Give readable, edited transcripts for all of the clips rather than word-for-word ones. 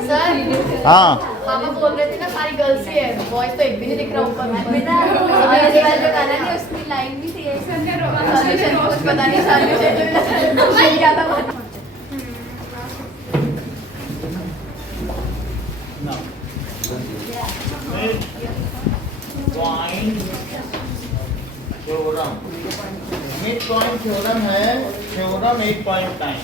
Sir हाँ पापा बोल रहे थे ना सारी गर्ल्स ही है, बॉयज तो एक भी नहीं दिख रहा ऊपर में। बेटा ये वाला जो गाना नहीं उसकी लाइन भी थी सॉल्यूशन कुछ पता नहीं सॉल्यूशन क्या था। थ्योरम मिड पॉइंट थ्योरम है थ्योरम 8.9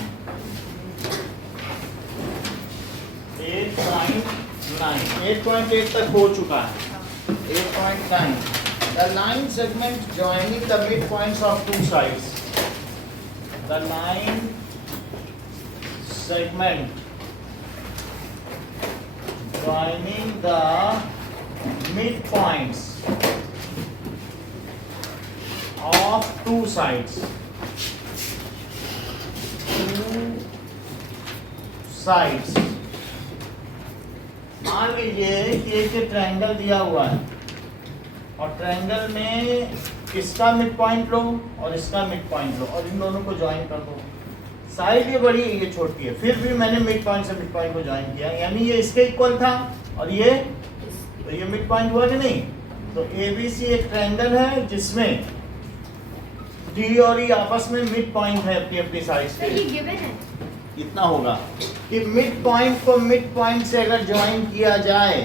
8.8 तक हो चुका है 8.9 The line segment joining the midpoints of two sides the line segment joining the midpoints of two sides मान लीजिए कि एक ट्रायंगल दिया हुआ है और ट्रायंगल में इसका मिड पॉइंट लो और इसका मिड पॉइंट लो और इन दोनों को ज्वाइन कर दो। साइड ये बड़ी है ये छोटी है, फिर भी मैंने मिड पॉइंट से मिड पॉइंट को ज्वाइन किया, यानी ये इसके इक्वल था और ये तो ये मिड पॉइंट हुआ कि नहीं। तो ABC एक ट्रायंगल है जिसमें D और E आपस में मिड पॉइंट है अपनी अपनी साइड से। ये गिवन है इतना होगा कि मिड पॉइंट को मिड पॉइंट से अगर ज्वाइन किया जाए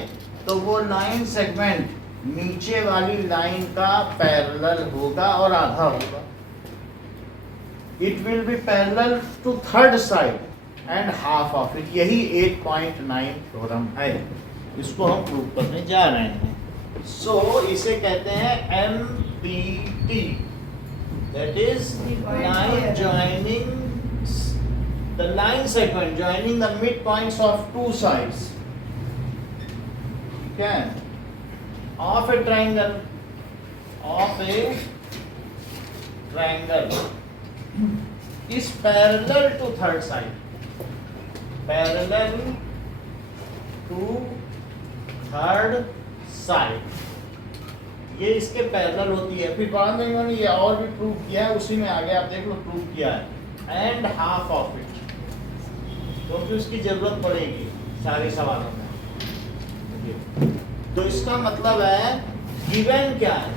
तो वो लाइन सेगमेंट नीचे वाली लाइन का पैरेलल होगा और आधा होगा। It will be parallel to third side and half of it. यही 8.9 थ्योरम है, इसको हम प्रूव करने जा रहे हैं। सो इसे कहते हैं MPT, that is line joining the line segment joining the midpoints of two sides okay of a triangle is parallel to third side parallel to third side ये इसके पैरेलल होती है। फिर बाद में इन्होंने ये और भी प्रूव किया है, उसी में आगे आप देख लो प्रूव किया है एंड हाफ ऑफ इट, क्योंकि उसकी जरूरत पड़ेगी सारे सवालों में। तो इसका मतलब है गिवन क्या है,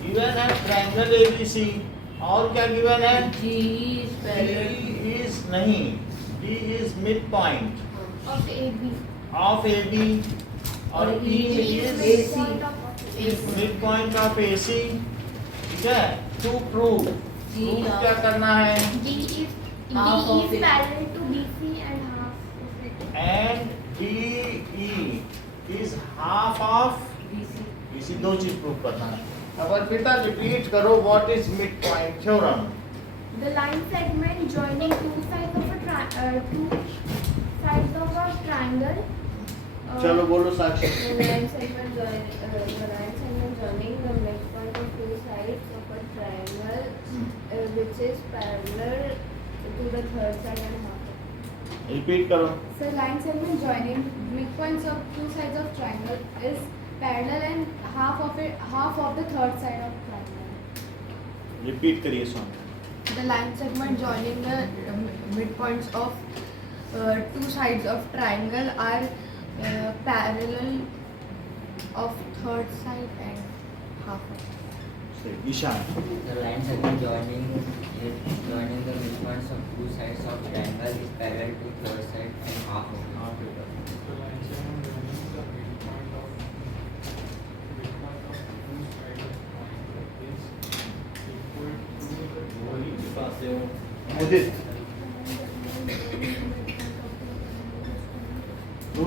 गिवन है ट्रायंगल ABC और क्या गिवन है D is नहीं D is mid point of AB और E is mid point of AC। ठीक है, टू प्रूव क्या करना है D is parallel to BC and half of it. and DE is half of BC। दो चीज prove करना है। अब अर्पिता रिपीट करो what is mid point theorem. The line segment joining two sides of a triangle. चलो बोलो साक्षी। The line segment joining the midpoint of two sides of a triangle, which is parallel to the third side and half. Repeat करो। So line segment joining midpoints of two sides of triangle is parallel and half of the third side of triangle. Repeat करिए song. The line segment joining the midpoints of two sides of triangle are parallel of third side and half of it. Ishaan. The line segment joining the midpoints of two sides of triangle is parallel to third side and half of it. Mudit टू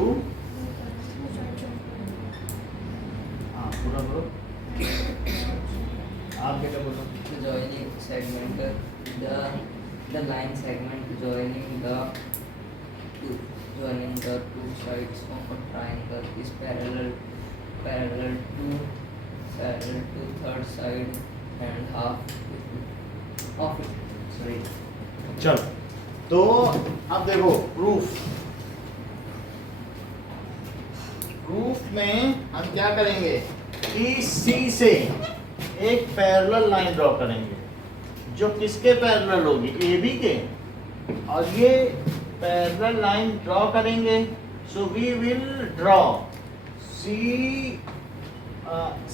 हाँ पूरा बोलो। आप बेटा बोलो। The joining segment, the line segment joining the two sides of a triangle is parallel to third side and half of it. Sorry. चलो तो अब देखो प्रूफ में हम क्या करेंगे कि सी से एक पैरेलल लाइन ड्रॉ करेंगे जो किसके पैरेलल होगी AB के और ये पैरेलल लाइन ड्रॉ करेंगे. So we will draw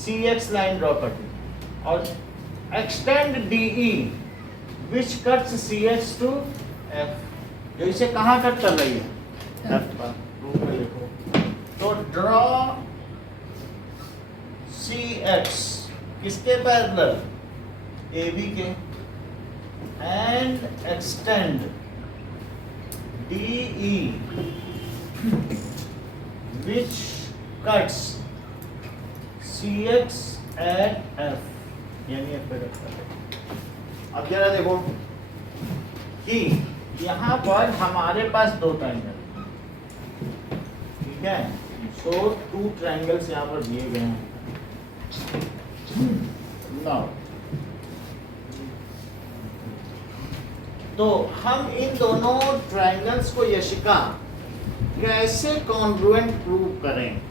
CX line draw कर दी और extend DE which cuts CX to F. जो इसे कहाँ कट कर रही है? F पर. रूप में लिखो. तो ड्रॉ CX किसके पैरेलल? AB के. And extend DE which cuts CX at F. यानी F पे कट कर दें. अब जरा देखो कि यहाँ पर हमारे पास दो ट्रायंगल, ठीक है. सो 2 ट्रायंगल्स यहाँ पर दिए गए हैं. नाउ तो हम इन दोनों ट्रायंगल्स को यशिका कैसे कॉन्ग्रुएंट प्रूव करें,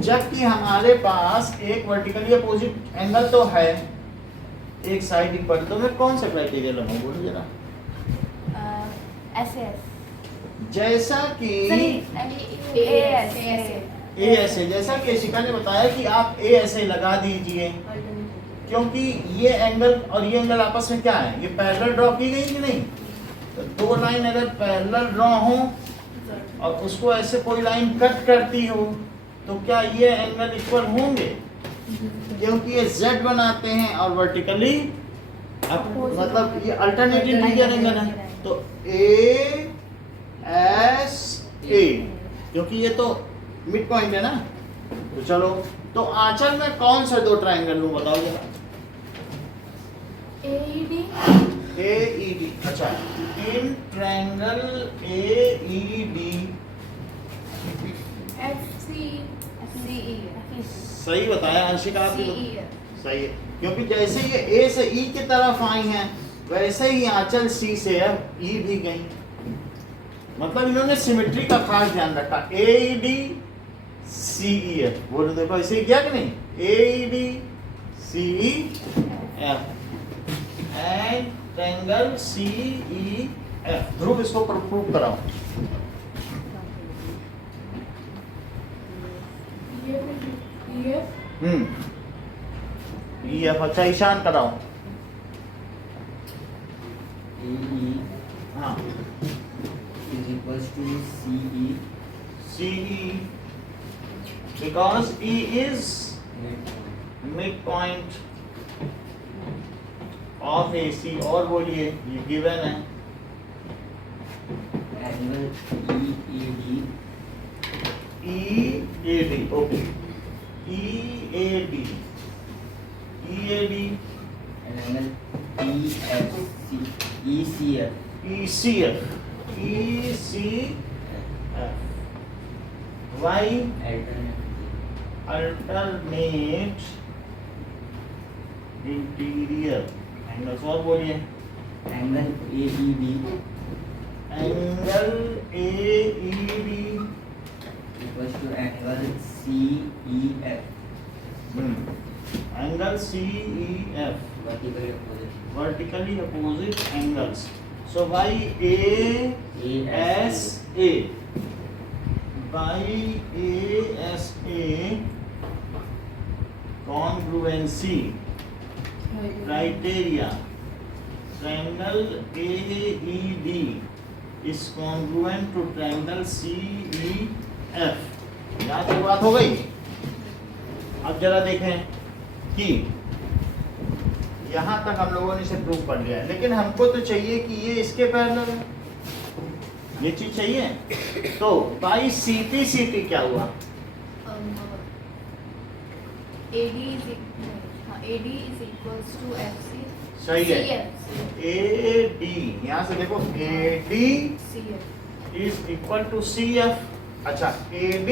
जबकि हमारे पास एक वर्टिकली अपोजिट एंगल तो है, एक साइड इक्वल. तो मैं कौन सा क्राइटेरिया लगाऊं बोलो जरा. जैसा कि ASA, जैसा कि यशिका ने बताया कि आप ASA लगा दीजिए, क्योंकि ये एंगल और ये एंगल आपस में क्या है, ये पैरेलल ड्रॉ की गई कि नहीं. तो दो लाइन अगर पैरेलल ड्रॉ हो और उसको ऐसे कोई लाइन कट करती हो तो क्या ये एंगल इक्वल होंगे, क्योंकि ये Z बनाते हैं और वर्टिकली मतलब ये अल्टरनेटिव लीनियर एंगल है. तो ASA, क्योंकि ये तो मिड पॉइंट है ना. तो चलो, तो आंचल में कौन से दो ट्रायंगल लूं बताओ जरा. AED. अच्छा, इन ट्रायंगल AED सही बताया अंशिका आपने. सही है, क्योंकि जैसे ये A से E की तरफ आई हैं वैसे ही आंचल C से अब E भी गई. मतलब इन्होंने सिमेट्री का खास ध्यान रखा. AED CEF बोलो, देखो ऐसे ही किया कि नहीं. AED CEF and triangle CEF. ध्रुव इसको प्रूव कराओ. EF. अच्छा, ईशान कराओ. AE हाँ, is equals to CE CE because E is midpoint. midpoint of AC. और बोलिए, ये गिवन है. Angle EAD. Okay. EAD and angle ECF. ECF. Why? Alternate interior angles. और बोलिए. Angle AEB Angle AED equals to angle CEF. Angle CEF. Vertically Vertically opposite. opposite angles. So by ASA. By ASA congruency criteria, triangle AED is congruent to triangle CEF. यहाँ तक बात हो गई. अब जरा देखें कि यहाँ तक हम लोगों ने इसे प्रूव कर लिया है, लेकिन हमको तो चाहिए कि ये इसके पैरेलल है, ये चीज चाहिए. तो बाई CP क्या हुआ? AD is equals to FC. सही है. CF. AD, यहाँ से देखो AD CF. Is equal to CF. अच्छा, AD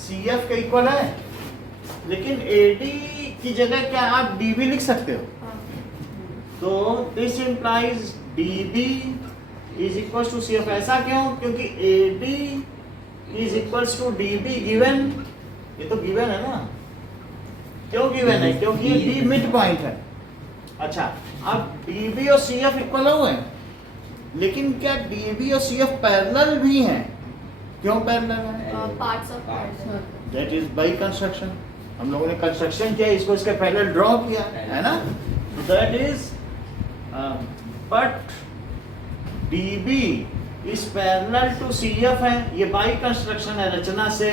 CF के इक्वल है, लेकिन AD की जगह क्या आप DB लिख सकते हो? तो this implies DB is equal to CF. ऐसा क्यों? क्योंकि AD is equal to DB given. ये तो गिवन है ना. क्यों गिवन है? क्योंकि ये D मिड पॉइंट है. अच्छा, अब DB और CF इक्वल हुए हैं लेकिन क्या डीबी और सीएफ पैरेलल भी हैं? क्यों पैरेलल है? Parts of parallel. That is by construction. हम लोगों ने कंस्ट्रक्शन किया, इसको इसके पैरेलल ड्रॉ किया है ना. That is but DB is parallel to CF है. ये बाय कंस्ट्रक्शन है रचना से.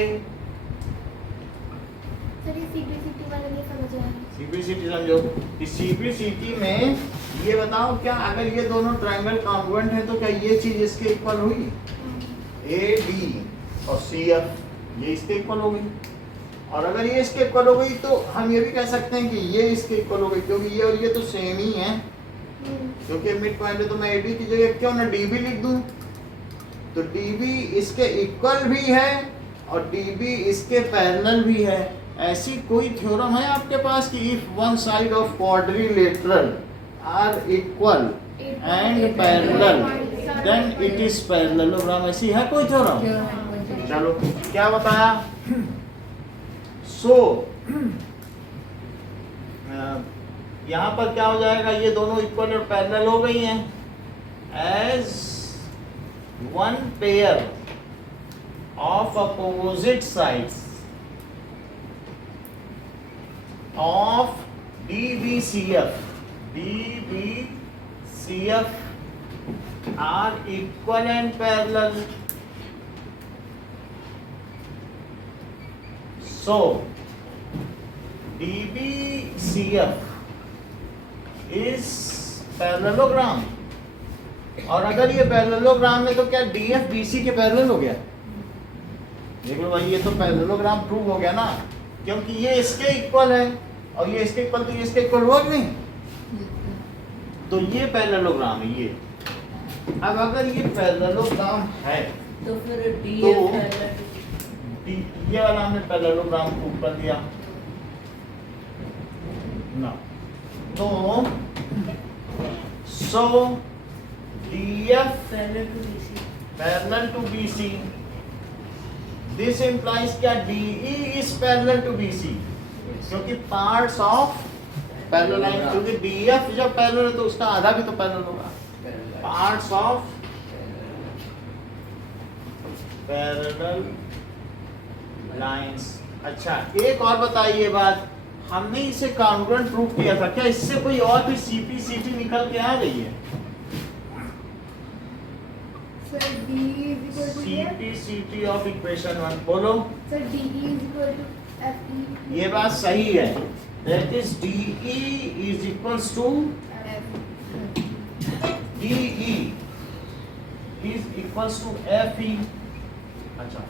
सर ये सीपीसीटी वाला नहीं समझ आया. सीपीसीटी समझो कि सीपीसीटी में ये बताओ, क्या अगर ये दोनों ट्रायंगल कॉन्ग्रुएंट है तो क्या ये चीज इसके इक्वल हुई? ए डी और सी एफ ये इसके इक्वल हो गई. और अगर ये इसके इक्वल हो गई तो हम ये भी कह सकते हैं कि ये इसके इक्वल हो गई, क्योंकि ये और ये तो सेम ही है. क्योंकि मिड पॉइंट है तो मैं एडी की जगह क्यों ना डीबी लिख दूं. तो डीबी इसके इक्वल भी है और डीबी इसके पैरेलल भी है. ऐसी कोई थ्योरम है आपके पास कि if one side of quadrilateral are equal and parallel then it is parallelogram? ऐसी है कोई थ्योरम? चलो क्या बताया. सो यहाँ पर क्या हो जाएगा, ये दोनों इक्वल और पैरेलल हो गई हैं. As one pair of opposite sides of DBCF are equal and parallel. So DBCF is parallelogram. और अगर ये पैरेललोग्राम है तो क्या DF BC के पैरेलल हो गया? देख लो भाई, ये तो पैरेललोग्राम प्रूव हो गया ना, क्योंकि ये इसके इक्वल है और ये इसके इक्वल, तो ये इसके इक्वल हुआ कि नहीं? तो ये पैरेललोग्राम है ये. अब अगर ये पैरेललोग्राम है तो फिर ये वाला हमने पैरेललोग्राम प्रूव कर दिया ना. तो so DF parallel to BC. This implies क्या DE is parallel to BC, क्योंकि parts of parallel line, क्योंकि DF जब parallel है तो उसका आधा भी तो parallel होगा. Parts of parallel lines. अच्छा, एक और बताइए बात, हमने इसे कॉन्ग्रुएंट प्रूव किया था, क्या इससे कोई और भी CPCT निकल के आ रही है? Sir, D is equal to F. CPCT of equation 1 बोलो. Sir, DE is equal to FE. ये बात सही है. That is DE is equals to F. DE is equals to FE. अच्छा,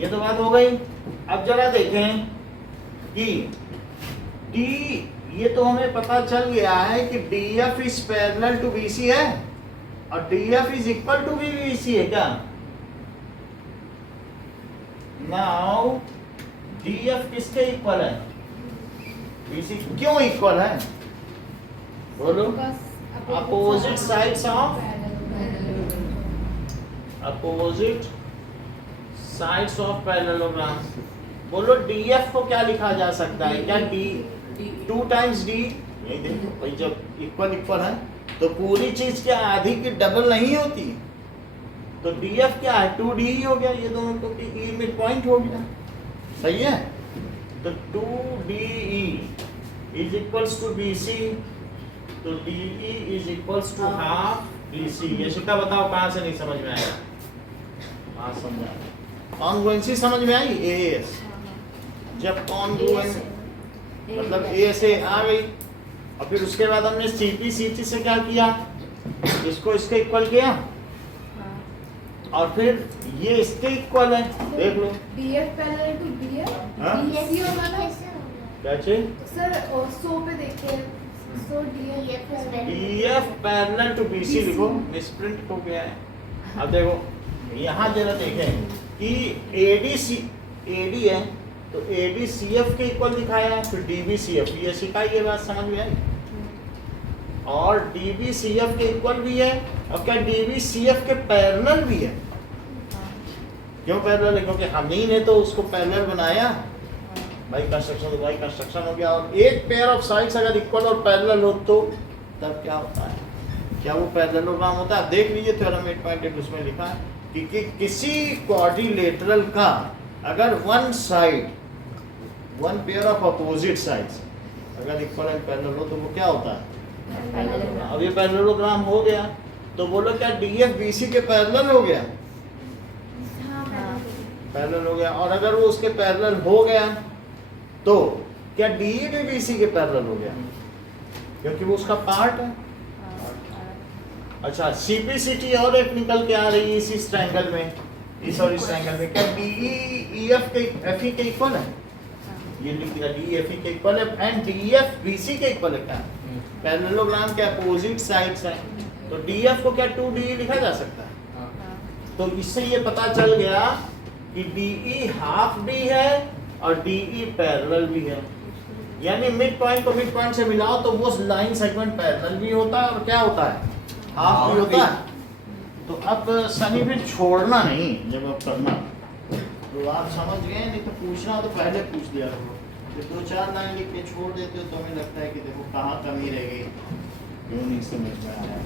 ये तो बात हो गई. अब जरा देखें कि D, ये तो हमें पता चल गया है कि DF is parallel to BC है और DF is equal to BC है क्या? Now DF किसके इक्वल है? BC. क्यों इक्वल है बोलो? Opposite sides of parallelogram. बोलो DF को क्या लिखा जा सकता है? क्या D 2 times D? नहीं, देखो भाई, जब इक्वल है तो पूरी चीज क्या आधी की डबल नहीं होती. तो DF क्या है? 2D हो गया. ये दोनों को E मिड पॉइंट हो गया. सही है. तो 2DE is equals to BC. तो DE is equals to half BC. ये शिका बताओ कहाँ से नहीं समझ में आया? हाँ समझा. कॉन्ग्रुएंसी समझ में आई? AS. जब कॉन्ग्रुएंस मतलब A से आ गई और फिर उसके बाद हमने CPCT से क्या किया? इसको इसके इक्वल किया और फिर ये इसके इक्वल है. देख लो DF parallel to DF. हाँ? DF होगा ना? क्या चीज? Sir, सो पे देखते हैं. So DF parallel. DF parallel to BC लिखो. मिसप्रिंट हो गया है. अब देखो यहाँ जरा देखें कि AD है तो AD CF के इक्वल दिखाया, फिर DB CF. ये सिखाई, ये बात समझ में आई. और DB CF के इक्वल भी है और क्या DB CF के पैरेलल भी है. क्यों पैरेलल है? क्योंकि हमने ने तो उसको पैरेलल बनाया. बाई कंस्ट्रक्शन हो गया. और एक पेयर ऑफ साइड्स अगर इक्वल और पैरेलल हो तो तब क्या होता है? क्या वो पैरेललोग्राम होता है? आप देख लीजिए थ्योरम 8.8 उसमें लिखा है कि किसी क्वाड्रिलेटरल का अगर one pair of opposite sides अगर इक्वल एंड पैरेलल हो तो वो क्या होता है? अब ये पैरेललोग्राम हो गया तो बोलो क्या डीएफ बीसी के पैरेलल हो गया? पैरेलल हो गया। और अगर वो उसके पैरेलल हो गया तो क्या डीई भी बीसी के पैरेलल हो गया? क्योंकि वो उसका पार्ट है। अच्छा, सीपीसीटी और एक निकल के आ रही है इसी ट्रायंगल में, इस और इस ट्रायंगल में। क्या डीई ईएफ के एफई के इक्वल है? ये लिख दिया डीई एफई के इक्वल है एंड डीएफ बीसी के इक्वल है। क्या पैरेललोग्राम के अपोजिट साइड्स हैं तो डीएफ को क्या 2डीई लिखा जा सकता है? तो इससे ये पता चल गया कि डीई हाफ डी है और डीई पैरेलल भी है। यानी मिड पॉइंट को मिड पॉइंट से मिलाओ तो वो लाइन सेगमेंट पैरेलल भी होता है और क्या होता है? हाफ भी होता है। तो अब सनी फिर छोड़ना नहीं जब अब करना तो आप समझ गए, नहीं तो पूछना हो तो पहले पूछ दिया करो। तो 2-4 लाइन लिख के छोड़ देते हो तो हमें लगता है कि देखो कहाँ कमी रह गई, क्यों नहीं समझ में आया।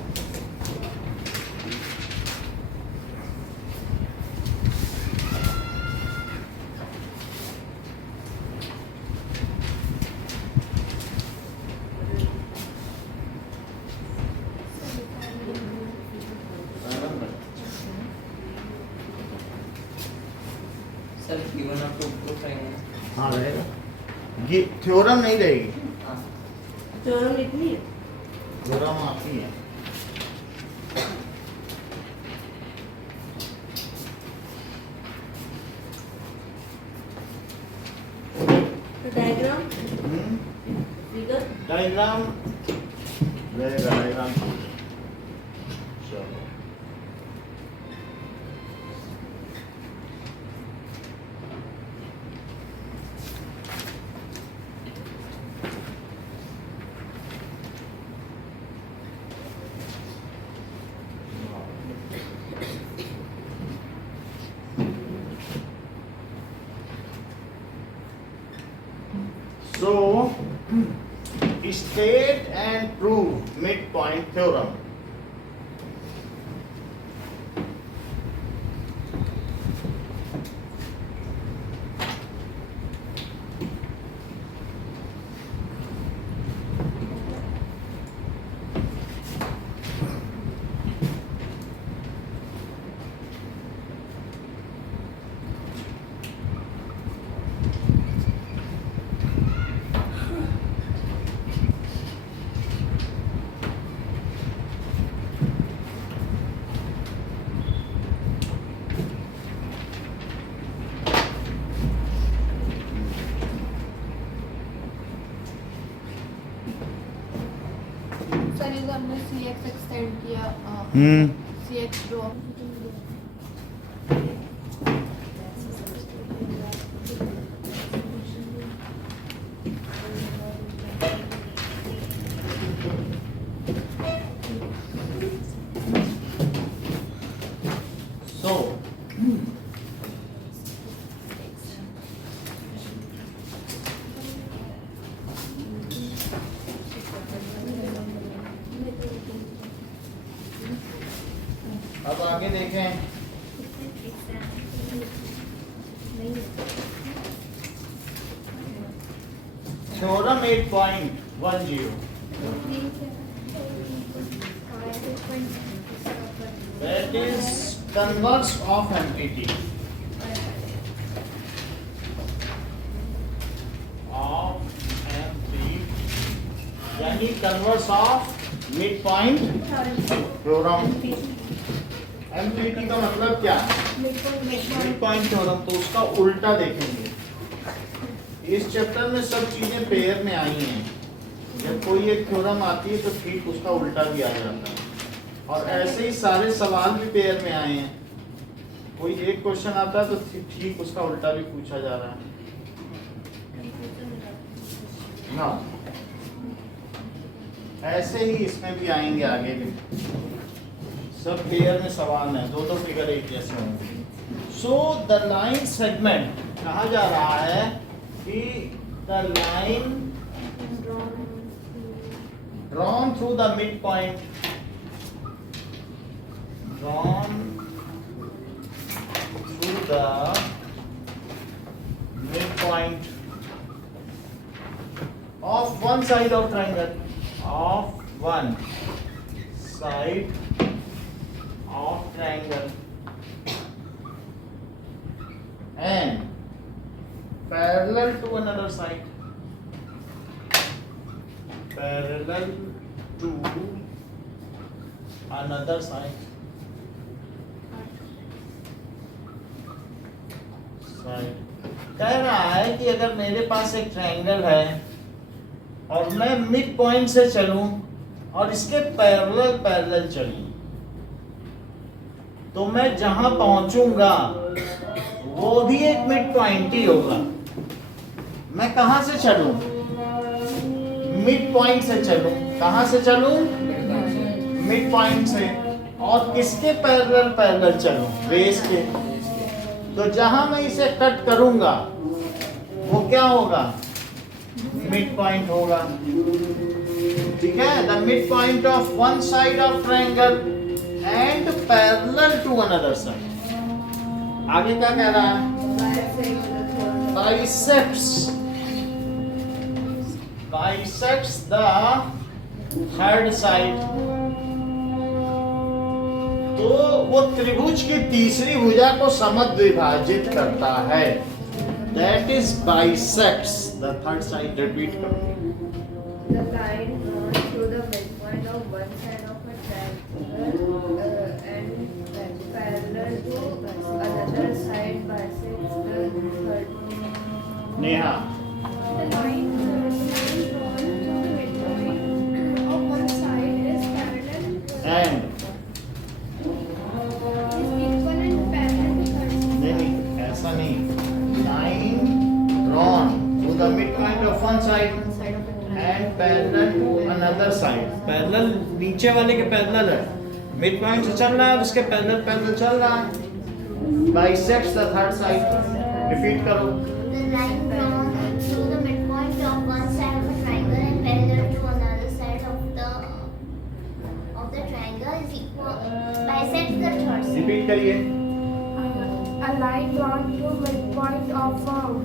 सर गिवन आपको प्रूफ रहेगा। हाँ रहेगा, ये थ्योरम नहीं रहेगी, थ्योरम लिखनी है। थ्योरम आपकी है। तो डायग्राम फिगर डायग्राम रहेगा, डायग्राम चलो। So, state and prove midpoint theorem. Sir ये तो हमने CX एक्सटेंड किया, CX ड्रॉ So, अब आगे देखें। Theorem 8.10 that is converse of MPT of MPT यानी converse of midpoint theorem। MPT का मतलब क्या? midpoint theorem। तो उसका उल्टा देखेंगे। इस चैप्टर में सब चीजें पेयर में आई हैं। जब कोई एक थ्योरम आती है तो ठीक उसका उल्टा भी आ जाता है, और ऐसे ही सारे सवाल भी पेयर में आए हैं। कोई एक क्वेश्चन आता है तो ठीक उसका उल्टा भी पूछा जा रहा है। हाँ, ऐसे ही इसमें भी आएंगे, आगे भी सब पेयर में सवाल हैं, दो फिगर एक जैसे होंगे। सो द लाइन सेगमेंट कहा जा रहा है कि the line drawn through the midpoint one side of triangle, of one side of triangle and parallel to another side, parallel to another side, कह रहा है कि अगर मेरे पास एक ट्रायंगल है और मैं मिड पॉइंट से चलूं और इसके पैरेलल पैरेलल चलूं, तो मैं जहां पहुंचूंगा वो भी एक मिड पॉइंट ही होगा। मैं कहां से चलूं? मिड पॉइंट से चलूं। कहां से चलूं? मिड पॉइंट से। और किसके पैरेलल पैरेलल चलूं? बेस के। तो जहां मैं इसे कट करूंगा वो क्या होगा? मिड पॉइंट होगा। ठीक है, the mid point of one side of triangle and parallel to another side. आगे क्या कह रहा है? bisects the third side। तो वो त्रिभुज की तीसरी भुजा को समद्विभाजित करता है। That is bisects the third side। Repeat करो। The line drawn through the midpoint of one side of a triangle and parallel to another side bisects the third। Neha, The line drawn through the midpoint of one side is parallel and is equal and parallel to third side. नहीं, ऐसा नहीं। Line drawn to the midpoint of one side One side of a triangle. and parallel to another side। Parallel नीचे वाले के parallel है, mid point से चल रहा है और उसके पैरेलल पैरेलल चल रहा है। bisects the third side। Repeat करो। The line drawn through the midpoint of one side of a triangle and parallel to another side of the triangle is equal bisects the third side. Repeat करिए। A line drawn through midpoint of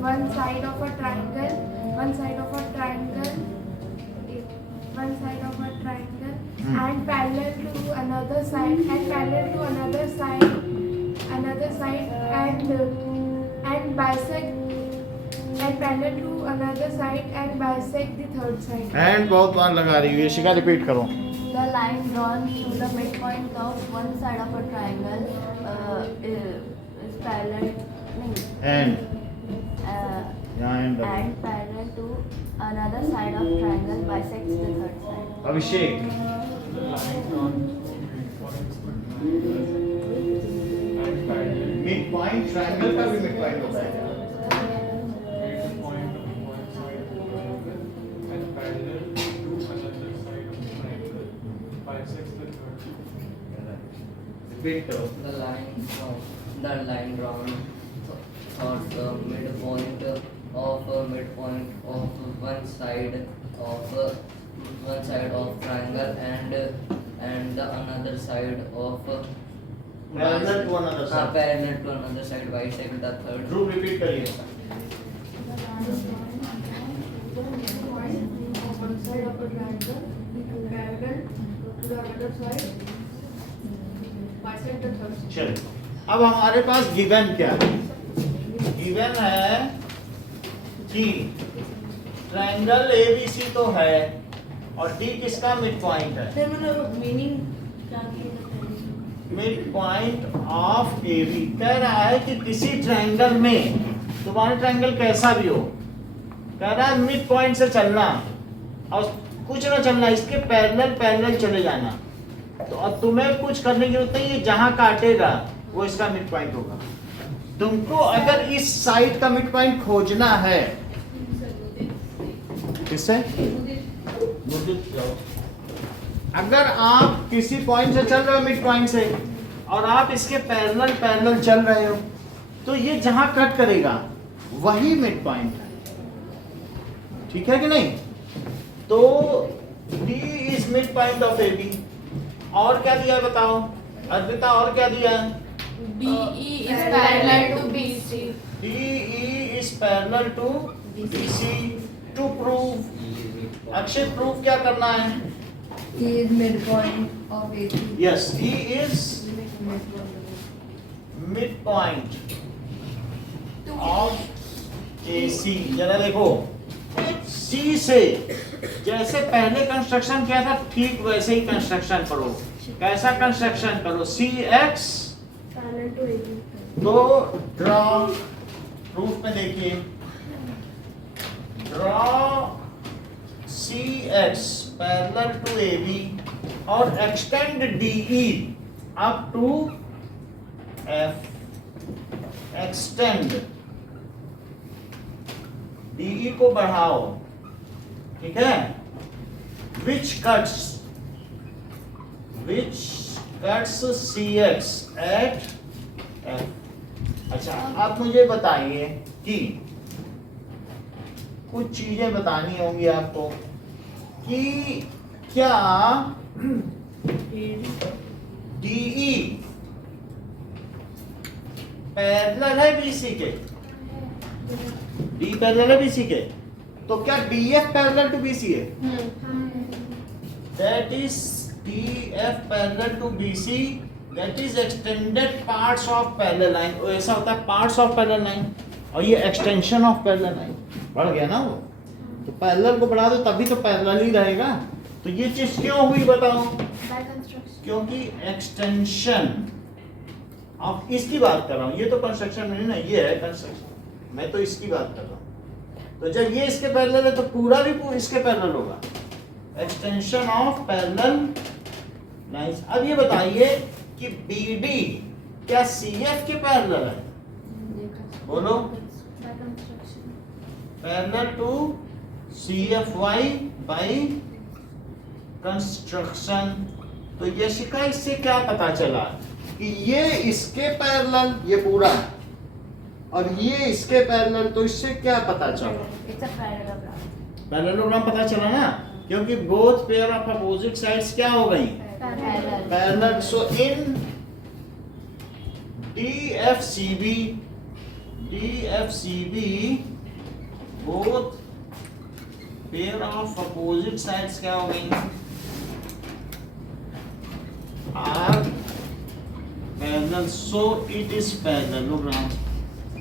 one side of a triangle, one side of a triangle, one side of a triangle, and parallel to another side, and parallel to another side, and bisect, and parallel to another side and bisect the third side. And बहुत बार लगा रही है, शिखा repeat करो। The line drawn through the midpoint of one side of a triangle is parallel and uh, यहाँ and and parallel to another side of triangle bisects the third side. Abhishek, mid point triangle का भी mid point होता है। Repeat करो। The line drawn through the midpoint of one side of triangle and the another side of parallel to another side. parallel to another side bisect the third। Dhruv repeat करिए। One side of a triangle, parallel to the other side, bisect the third side. चलिए, अब हमारे पास given क्या है? Given है कि triangle ABC तो है और D किसका मिड पॉइंट है? फिर मतलब मीनिंग क्या की मिड पॉइंट ऑफ AB। कह रहा है कि किसी ट्रायंगल में, तुम्हारा ट्रायंगल कैसा भी हो, कह रहा है मिड पॉइंट से चलना और कुछ ना चलना, इसके पैरेलल पैरेलल चले जाना। तो अब तुम्हें कुछ करने की जरूरत नहीं है, जहां काटेगा वो इसका मिड पॉइंट होगा। तुमको अगर इस साइड का मिड पॉइंट खोजना है, किससे? अगर आप किसी पॉइंट से चल रहे हो मिड पॉइंट से और आप इसके पैरेलल पैरेलल चल रहे हो, तो ये जहां कट करेगा वही मिड पॉइंट है। ठीक है कि नहीं? तो D is mid point of AB। और क्या दिया है बताओ अर्पिता, और क्या दिया है? BE is parallel to BC. DE is parallel to BC to prove, E is midpoint. Akshit prove क्या करना है? E is midpoint of AC. Yes, E is Midpoint. Mid point of AC। जरा देखो, C से जैसे पहले कंस्ट्रक्शन किया था ठीक वैसे ही कंस्ट्रक्शन करो। कैसा कंस्ट्रक्शन करो? CX parallel to AB. तो ड्रॉ, प्रूफ में देखिए, draw CX parallel to AB और extend DE up to F। Extend DE को बढ़ाओ, ठीक है? Which cuts CX at F। अच्छा, आप मुझे बताइए कि कुछ चीजें बतानी होंगी आपको कि क्या DE पैरेलल है BC के? D पैरेलल है BC के, तो क्या DF पैरेलल टू BC है? That is DF parallel to BC, that is extended parts of parallel line। वो ऐसा होता है parts of parallel line, और ये extension of parallel line। बढ़ गया ना वो, तो पैरेलल को बढ़ा दो तभी तो पैरेलल ही रहेगा। तो ये चीज क्यों हुई बताओ? By construction. क्योंकि एक्सटेंशन अब इसकी बात कर रहा हूँ, ये तो कंस्ट्रक्शन नहीं ना, ये है कंस्ट्रक्शन, मैं तो इसकी बात कर रहा हूँ। तो जब ये इसके पैरेलल है तो पूरा भी इसके पैरेलल होगा, एक्सटेंशन ऑफ पैरेलल लाइंस। अब ये बताइए कि BD क्या CF के पैरेलल है? बोलो। By construction. Parallel to CFY by construction. तो ये शिका, इससे क्या पता चला कि ये इसके पैरेलल, ये पूरा, और ये इसके पैरेलल, तो इससे क्या पता चला? It's a parallelogram. पैरेललोग्राम पता चला ना, क्योंकि both pair of opposite sides क्या हो गई? Parallel. Parallel. So in DFCB both pair of opposite sides क्या हो गई? are parallel, so it is parallelogram।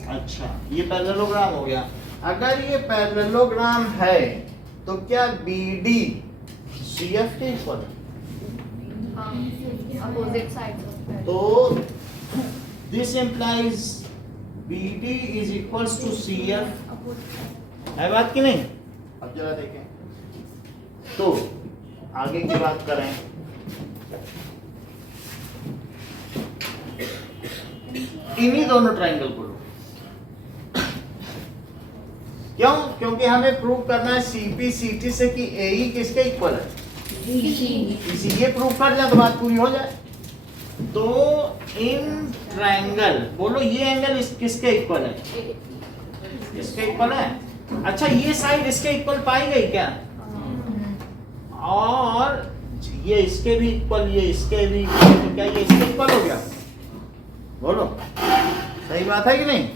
अच्छा, ये पैरेललोग्राम हो गया। अगर ये पैरेललोग्राम है तो क्या BD CF के इक्वल है? Opposite sides of parallel. तो this implies BD is equals to CF। है बात कि नहीं? अब जरा देखें, तो आगे की बात करें। इन्हीं दोनों ट्रायंगल को लो। क्यों? क्योंकि हमें प्रूव करना है CP CT से कि AE किसके इक्वल है? BC। ये प्रूव कर लिया तो बात पूरी हो जाए। तो इन ट्रायंगल, बोलो ये एंगल किसके इक्वल है? इसके इक्वल है। अच्छा, ये साइड इसके इक्वल पाई गई क्या? और ये इसके भी इक्वल, ये इसके भी इक्वल, तो क्या ये इसके इक्वल हो गया? बोलो, सही बात है कि नहीं?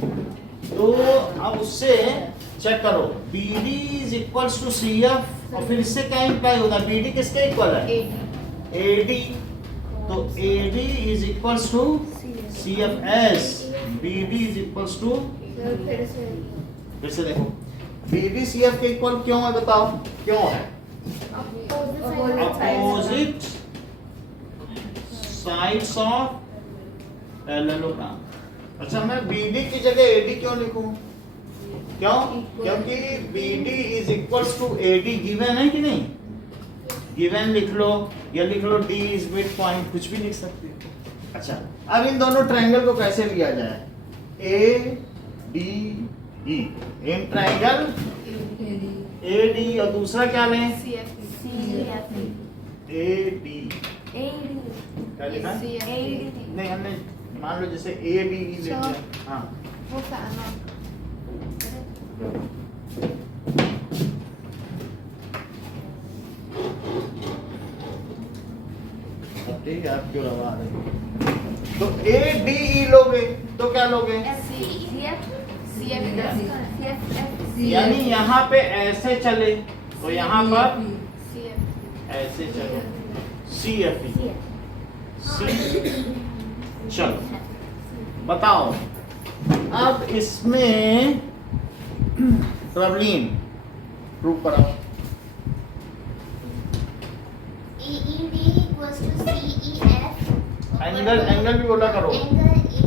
तो अब उससे चेक करो, BD is equals to CF, और फिर इससे क्या इंप्लाई होता है? BD किसके इक्वल है? AD। तो AD is equals to CF as BD is equals to, फिर से देखो, BD CF के इक्वल क्यों है बताओ? क्यों है? Opposite sides of parallelogram. अच्छा, मैं BD की जगह AD क्यों लिखूं? क्यों? क्योंकि BD is equals to AD given है कि नहीं? गिवन लिख लो, या लिख लो D is midpoint, कुछ भी लिख सकते हो। अच्छा, अब इन दोनों ट्रायंगल को कैसे लिया जाए? ADE, इन ट्रायंगल AD, और दूसरा क्या लें? AD। क्या लिखा है? नहीं, हमने मान लो जैसे ADE ले लिया। हाँ, वो फैन ऑफ अब ठीक है, आप क्यों रवा रहे हो? तो ADE लोगे तो क्या लोगे? यानी यहाँ पे ऐसे चले तो यहाँ पर ऐसे चलो CFE चलो बताओ अब इसमें प्रॉब्लम प्रूव कराओ। EED equals to CEF. Angle भी बोला करो। Angle EED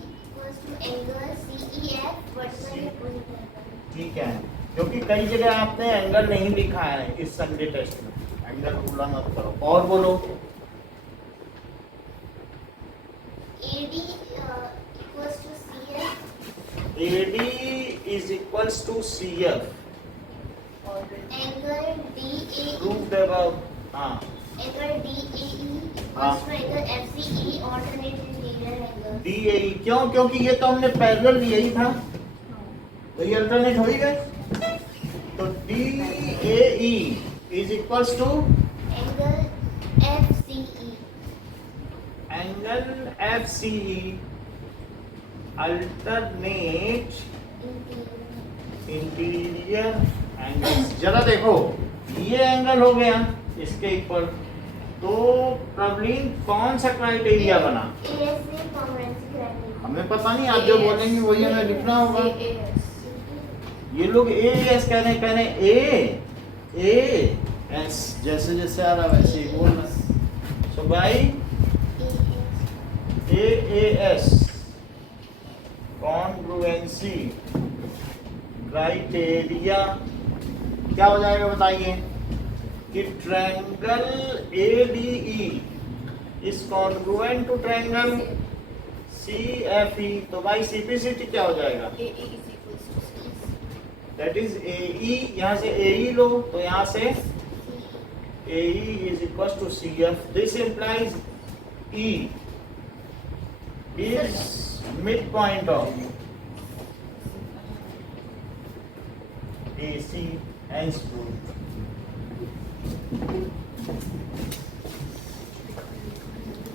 equals to angle CEF vertically opposite. ठीक है, क्योंकि कई जगह आपने एंगल नहीं लिखा है इस संडे टेस्ट में, एंगल भूला मत करो। और बोलो AD equals to CF. AD is equals to CF Angle DAE. proved above। हाँ Angle DAE हाँ। equals to angle FCE alternate linear angle. DAE क्यों? क्योंकि ये तो हमने पैरेलल लिया ही था, तो ये अल्टरनेट हो ही गए। तो DAE is equals to Angle FCE. Angle FCE alternate interior angles. जरा देखो ये एंगल हो गया इसके इक्वल, तो प्रॉब्लम कौन सा क्राइटेरिया बना ASA congruency criteria. हमें पता नहीं, आप जो बोलेंगे वही हमें लिखना होगा। ये लोग AS कह रहे हैं AS जैसे जैसे आ रहा वैसे ही बोलना। So by AAS congruency criteria क्या हो जाएगा बताइए कि triangle ADE is congruent to triangle CFE। तो भाई CPCT क्या हो जाएगा? दैट इज AE, यहाँ से AE लो तो यहाँ से AE is equals to CF। This implies E is midpoint of AC hence proved।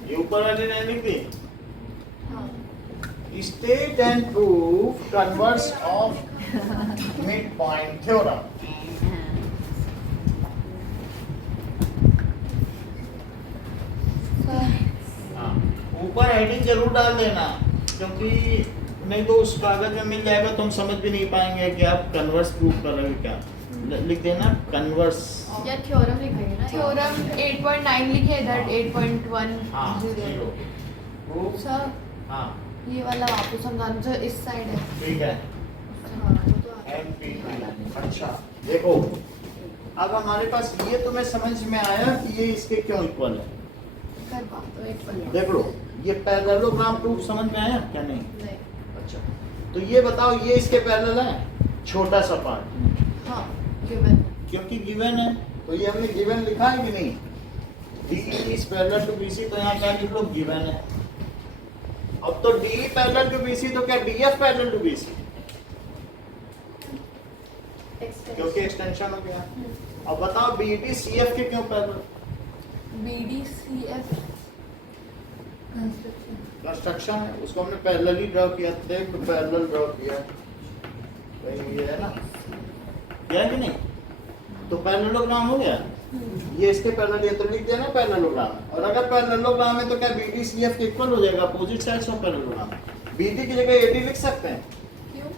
ये ऊपर वाली लाइन लिख दी। State and prove converse of midpoint theorem। हाँ, ऊपर हेडिंग जरूर डाल देना, क्योंकि नहीं तो उस कागज में मिल जाएगा तो हम समझ भी नहीं पाएंगे कि आप कन्वर्स प्रूव कर रहे हो क्या। लिख देना कन्वर्स या थ्योरम लिखेंगे ना, थ्योरम 8.9 लिखे इधर 8.1 हाँ 0 प्रूफ। सर हाँ ये वाला आपको समझाना जो इस साइड है। ठीक है हाँ, वो तो आ- MP9। अच्छा देखो अब हमारे पास ये तुम्हें समझ में आया कि ये इसके क्यों इक्वल है। कर बात तो 8.1 देख लो ये पैरेललोग्राम प्रूफ समझ में आया क्या? नहीं। नहीं। अच्छा तो ये बताओ ये इसके पैरेलल है, छोटा सा पार्ट हाँ गिवन क्योंकि गिवन है, तो ये हमने गिवन लिखा है कि नहीं? DE is parallel to BC, तो यहाँ क्या लिख लो गिवन है। अब तो DE पैरेलल टू BC, तो क्या DF पैरेलल टू BC? क्योंकि एक्सटेंशन हो गया। अब बताओ BD CF के क्यों पैरेलल? BDCF कंस्ट्रक्शन है, उसको हमने पैरेलल ही ड्रॉ किया, देख पैरेलल ड्रॉ किया, वही ये है ना, क्या है कि नहीं? तो पैरेललोग्राम हो गया। ये इसके पैरेलल, ये तो लिख देना पैरेललोग्राम। और अगर पैरेललोग्राम है तो क्या BD CF के इक्वल हो जाएगा, opposite sides of parallelogram. BD की जगह AD लिख सकते हैं क्यों?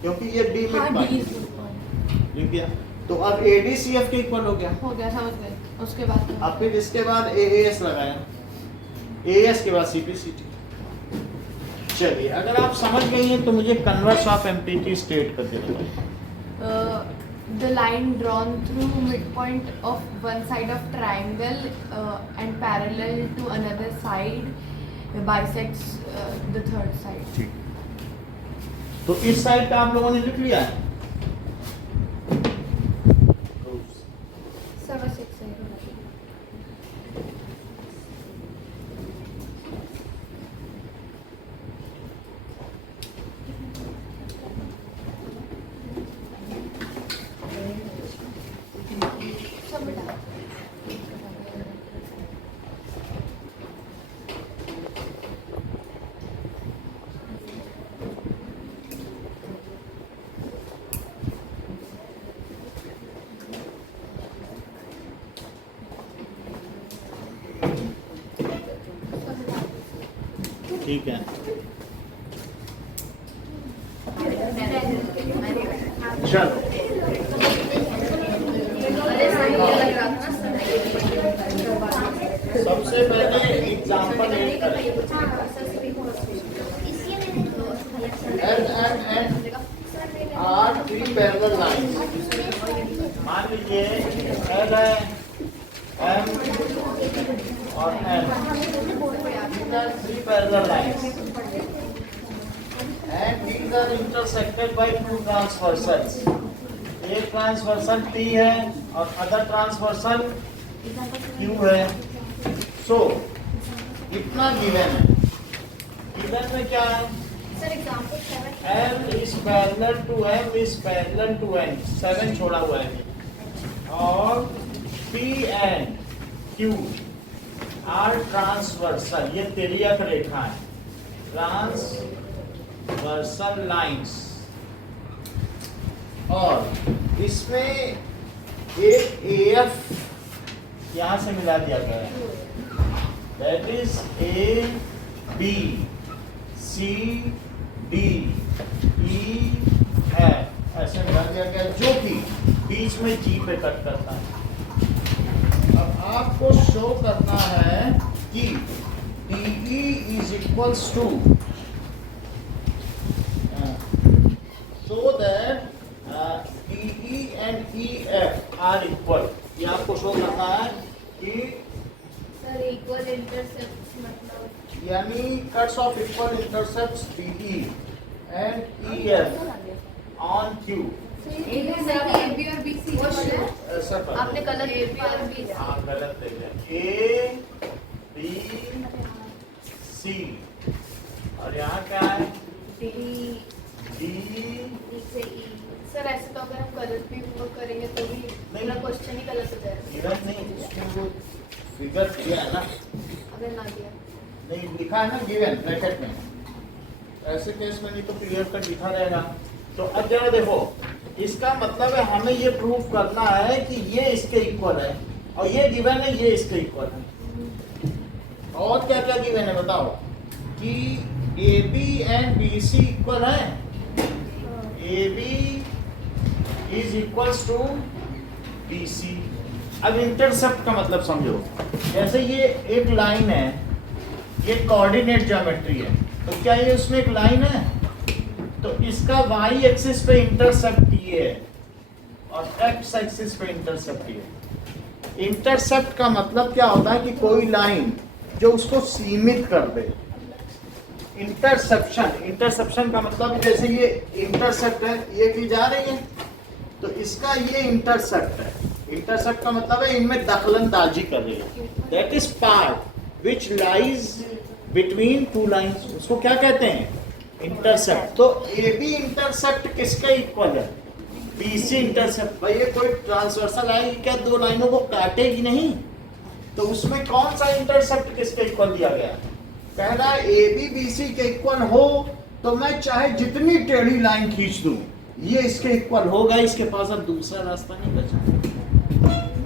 क्योंकि ये D हाँ मिड D पॉइंट लिख दिया, तो अब AD CF के इक्वल हो गया। हो गया, समझ गए। उसके बाद अब फिर इसके बाद AAS लगाया, AAS के बाद CPCT। चलिए अगर आप समझ गई हैं तो मुझे कन्वर्स ऑफ MPT स्टेट करके बताइए। the line drawn through midpoint of one side of triangle and parallel to another side bisects the third side. ठीक, तो इस साइड का आप लोगों ने लिख लिया है। समझ सकते हैं। सब बेटा ठीक है, चलो सबसे पहले एग्जांपल ऐड करें। L and N are three parallel lines। मान लीजिए L है, M और N, these are three parallel lines and these are intersected by two transversals। एक ट्रांसवर्सल T है और अदर ट्रांसवर्सल Q है। सो इतना गिवन है, गिवन में क्या है? Sir, example 7. L is parallel to M is parallel to N, 7 छोड़ा हुआ है और P and Q are transversal, ये तिर्यक रेखा है, ट्रांसवर्सल लाइंस। और इसमें एक AF यहाँ से मिला दिया गया है, that is A B C D E F, ऐसे मिला दिया गया जो कि बीच में G पे कट करता है। अब आपको शो करना है कि DE is equals to so that DE and EF are equal। ये आपको शो करना है कि सर इक्वल इंटरसेप्ट मतलब यानी cuts of equal intercepts DE and EF on Q। AB और BC ऐसा कर आपने गलत AB और BC हाँ गलत दे दिया, A B C और यहाँ क्या है D D। नीचे E। सर ऐसे तो अगर हम गलत भी वो करेंगे तो भी मेरा क्वेश्चन ही गलत हो जाएगा इधर नहीं, उसमें वो फिगर दिया है ना, अगर ना दिया। नहीं लिखा है ना गिवन ब्रैकेट में, ऐसे केस में नहीं तो क्लियर कट लिखा रहेगा। तो अब जरा देखो, इसका मतलब है हमें ये प्रूव करना है कि ये इसके इक्वल है और ये गिवन है ये इसके इक्वल है। और क्या क्या गिवन है बताओ? कि AB एंड BC इक्वल है, AB is equals to BC। अब इंटरसेप्ट का मतलब समझो, जैसे ये एक लाइन है, ये कोऑर्डिनेट ज्योमेट्री है, तो क्या ये उसमें एक लाइन है? तो इसका y एक्सिस पे इंटरसेप्ट ये है और x एक्सिस पे इंटरसेप्ट ये है। इंटरसेप्ट का मतलब क्या होता है कि कोई लाइन जो उसको सीमित कर दे। इंटरसेप्शन का मतलब जैसे ये इंटरसेप्ट है, ये की जा रही है तो इसका ये इंटरसेप्ट है। इंटरसेप्ट का मतलब है इनमें दखलंदाजी कर रही है, that is part which lies between two lines, उसको क्या कहते हैं? इंटरसेप्ट। तो AB इंटरसेप्ट किसके इक्वल है? BC intercept. भाई ये कोई ट्रांसवर्सल आएगी क्या, दो लाइनों को काटेगी नहीं, तो उसमें कौन सा इंटरसेप्ट किसके इक्वल दिया गया? कह रहा है AB BC के इक्वल हो तो मैं चाहे जितनी टेढ़ी लाइन खींच दूं ये इसके इक्वल होगा, इसके पास अब दूसरा रास्ता नहीं बचा।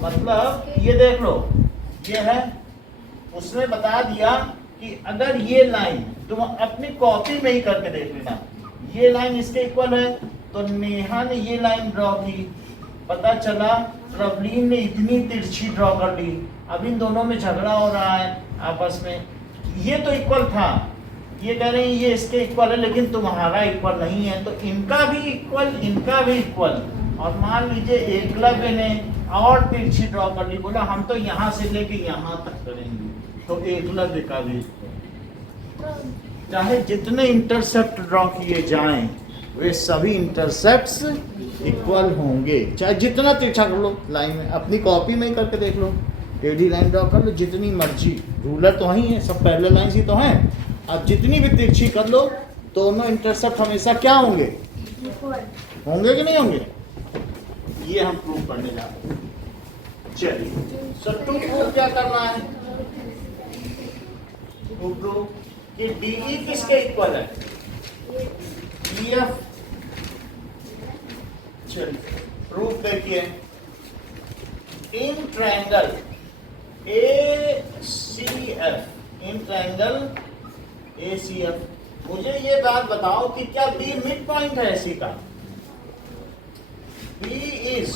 मतलब ये देख लो, ये है, उसने बता दिया कि अगर ये लाइन तुम अपनी कॉपी में ही करके देख लेना, ये लाइन इसके इक्वल है, तो नेहा ने ये लाइन ड्रॉ की, पता चला प्रवलीन ने इतनी तिरछी ड्रॉ कर ली, अब इन दोनों में झगड़ा हो रहा है आपस में। ये तो इक्वल था, ये कह रहे हैं ये इसके इक्वल है लेकिन तुम्हारा इक्वल नहीं है, तो इनका भी इक्वल इनका भी इक्वल। और मान लीजिए एकलव्य ने और तिरछी ड्रॉ कर ली, बोला हम तो यहाँ से लेके यहाँ तक करेंगे, तो एकलव्य का भी चाहे जितने इंटरसेप्ट ड्रॉ किए जाएं वे सभी इंटरसेप्ट्स इक्वल होंगे, चाहे जितना तिरछा कर लो लाइन में, अपनी कॉपी में ही करके देख लो, टेढ़ी लाइन ड्रॉ कर लो जितनी मर्जी, रूलर तो ही है, सब पैरेलल लाइंस ही तो हैं। अब जितनी भी तिरछी कर लो दोनों इंटरसेप्ट हमेशा क्या होंगे? होंगे कि नहीं होंगे? ये हम प्रूव करने जा रहे हैं। चलिए सर टू प्रूव क्या करना है? टू प्रूव कि DE किसके इक्वल है? EF। चलिए प्रूफ देखिए, in triangle ACF, in triangle ACF। मुझे ये बात बताओ कि क्या B मिड पॉइंट है AC का? B is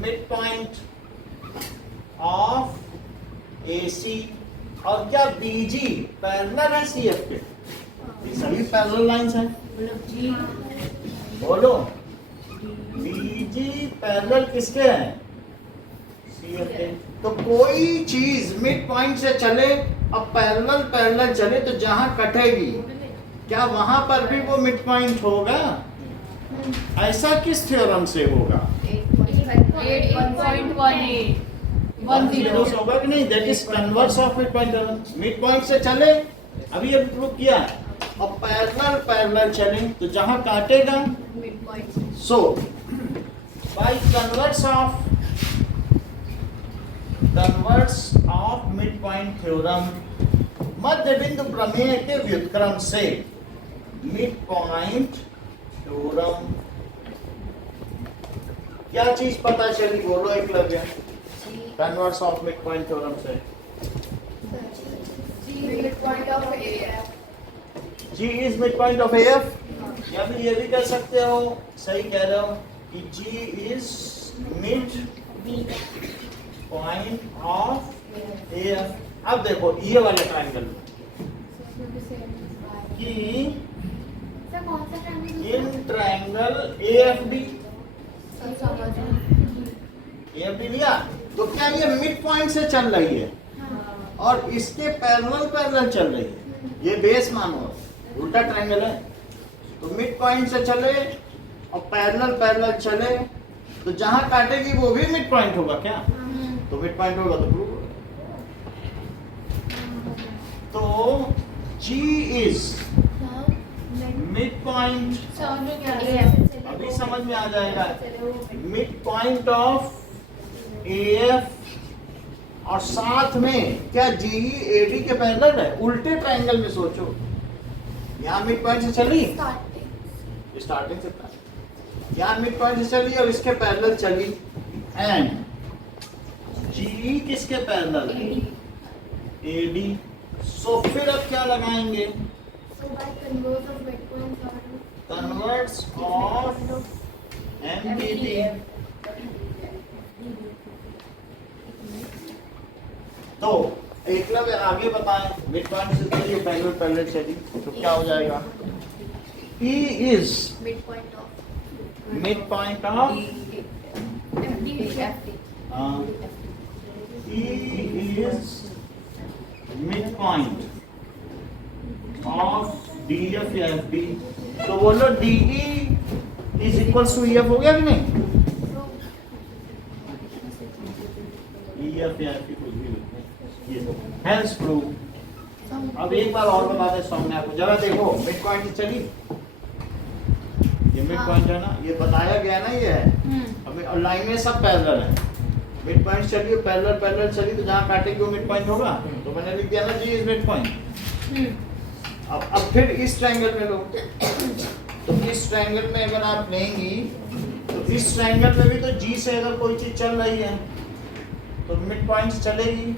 mid point of AC। और क्या BG पैरेलल है CF के? ये सभी पैरेलल लाइंस हैं। बोलो, BG पैरेलल किसके हैं? CF के। तो कोई चीज मिड पॉइंट से चले अब पैरेलल पैरेलल चले तो जहां कटेगी क्या वहां पर भी वो मिड पॉइंट होगा? ऐसा किस थ्योरम से होगा? 8.18 10 होगा कि नहीं? That is converse of mid point theorem. Mid point से चले, अभी प्रूव किया, अब पैरेलल पैरेलल चले तो जहां काटेगा so by converse of mid point theorem, मध्य बिंदु प्रमेय के व्युत्क्रम से मिड पॉइंट थ्योरम क्या चीज पता चली? बोलो Eklavya. Converse of mid point theorem से G is mid point of AF। या फिर ये भी कह सकते हो, सही कह रहे हो कि G is mid point of AF। अब देखो ये वाले ट्रायंगल कि सर कौन सा ट्रायंगल? इन ट्रायंगल AFB लिया तो क्या ये मिड पॉइंट से चल रही है और इसके पैरेलल पैरेलल चल रही है? ये बेस मानो उल्टा ट्रायंगल है तो मिड पॉइंट से चले और पैरेलल पैरेलल चले तो जहां काटेगी वो भी मिड पॉइंट होगा क्या? तो मिड पॉइंट होगा तो प्रूव होगा। तो G इज मिड पॉइंट, अभी समझ में आ जाएगा, मिड पॉइंट ऑफ AF और साथ में क्या GE AD के पैरेलल है? उल्टे ट्रायंगल में सोचो, यहाँ मिड पॉइंट से चली, स्टार्टिंग से यहाँ मिड पॉइंट से चली और इसके पैरेलल चली एंड GE किसके पैरेलल है? AD। सो फिर अब क्या लगाएंगे? Converse of MPT। तो एकलव्य आगे बताएं, मिड पॉइंट से चलिए पैरेलल पैरेलल चली तो क्या हो जाएगा? E is mid point of E is midpoint of DF या FB। तो बोलो DE is equals to EF हो गया कि नहीं? EF या FB कुछ भी ये तो hence proof। अब एक बार और बता दे सामने आपको, जरा देखो मिड पॉइंट से चली, ये मिड पॉइंट है ना, ये बताया गया ना, ये है। अब लाइन में सब पैरेलल है, मिड पॉइंट चली पैरेलल पैरेलल चली तो जहां काटेगी वो मिड पॉइंट होगा। तो मैंने लिख दिया ना G इज मिड पॉइंट। अब फिर इस ट्रायंगल में लो, तो इस ट्रायंगल में अगर आप लेंगी तो इस ट्रायंगल में भी तो G से अगर कोई चीज चल रही है तो मिड पॉइंट चलेगी।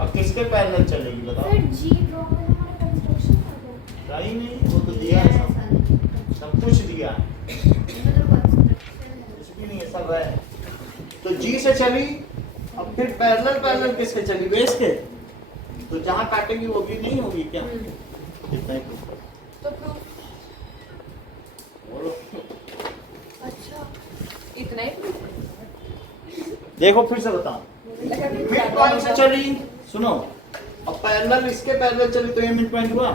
अब किसके पैरेलल चलेगी बताओ? सही नहीं, वो तो दिया है, सब कुछ दिया है, कुछ भी नहीं है, सब है। तो G से चली, अब फिर पैरेलल पैरेलल किसके चली? बेस के। तो जहां काटेगी वो भी नहीं होगी क्या? इतना ही तो proof। बोलो। अच्छा, इतना ही proof? देखो फिर से बताओ, मिड पॉइंट से चली, सुनो, अब पैरेलल इसके पैरेलल चली तो ये मिड पॉइंट हुआ।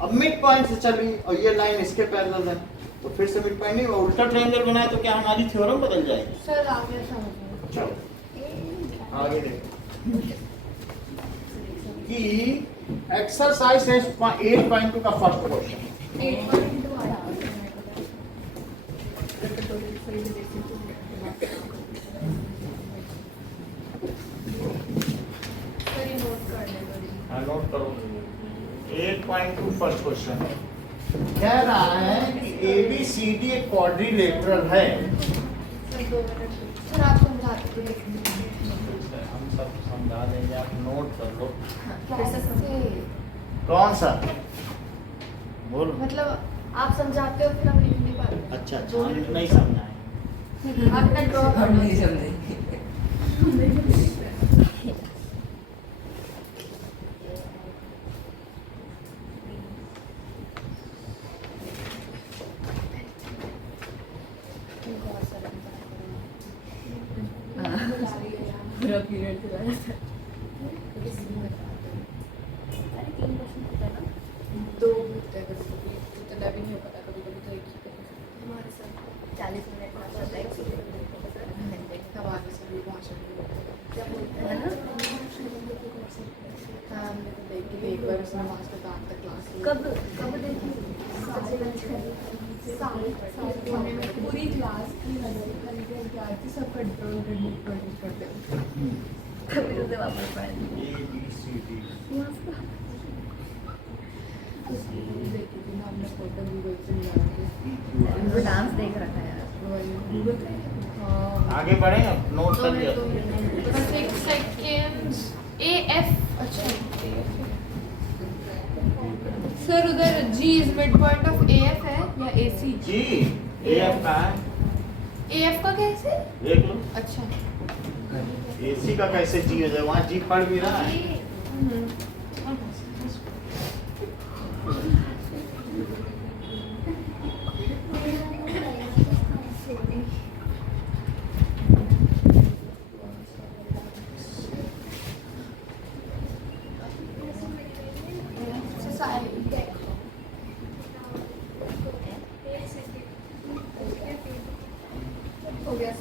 अब मिड पॉइंट से चली और ये लाइन इसके पैरेलल है तो फिर से मिड पॉइंट नहीं हुआ, उल्टा ट्रायंगल बनाए तो क्या हमारी थ्योरम बदल जाएगी? सर आगे समझ चलो आगे देखो कि एक्सरसाइज 8.2 का फर्स्ट क्वेश्चन। 8.2 आया। सर ये नोट कर ले थोड़ी। नोट करो, 8.2 फर्स्ट क्वेश्चन है। कह रहा है कि ABCD एक क्वाड्रिलेटरल है। सर आप समझाते तो लिख दीजिए। हम सब समझा देंगे, आप नोट कर लो। कैसे? कौन सा बोल। मतलब आप समझाते हो फिर हम लिख नहीं पाते। अच्छा अच्छा नहीं समझा है। आपका ड्रॉ हम नहीं समझेंगे। पूरा पीरियड चला जाता है। दो होते हैं कभी-कभी, इतना भी नहीं पता, कभी-कभी तो एक ही करते हैं। हमारे साथ 40 मिनट में आता है, 1 घंटे हमारे से भी भाषण में होता है। क्या बोलते हैं ना। हाँ, हमने तो देखी थी एक बार उसने मास्टर का अंत क्लास ली। कब देखी पूरी क्लास की विद्यार्थी सब कंट्रोल करते हैं। कभी तो वापस पढ़ेंगे। A B C D देखी थी ना हमने फोटो गूगल से मिला के। वो डांस देख रखा है यार। हाँ। आगे बढ़े नोट कर लिया। बस एक सेकेंड। AF अच्छा सर उधर G is mid point of AF है या AC? जी AF का है, AF का कैसे? देख लो। अच्छा AC का कैसे G हो जाए, वहाँ G पढ़ भी रहा है। हो गया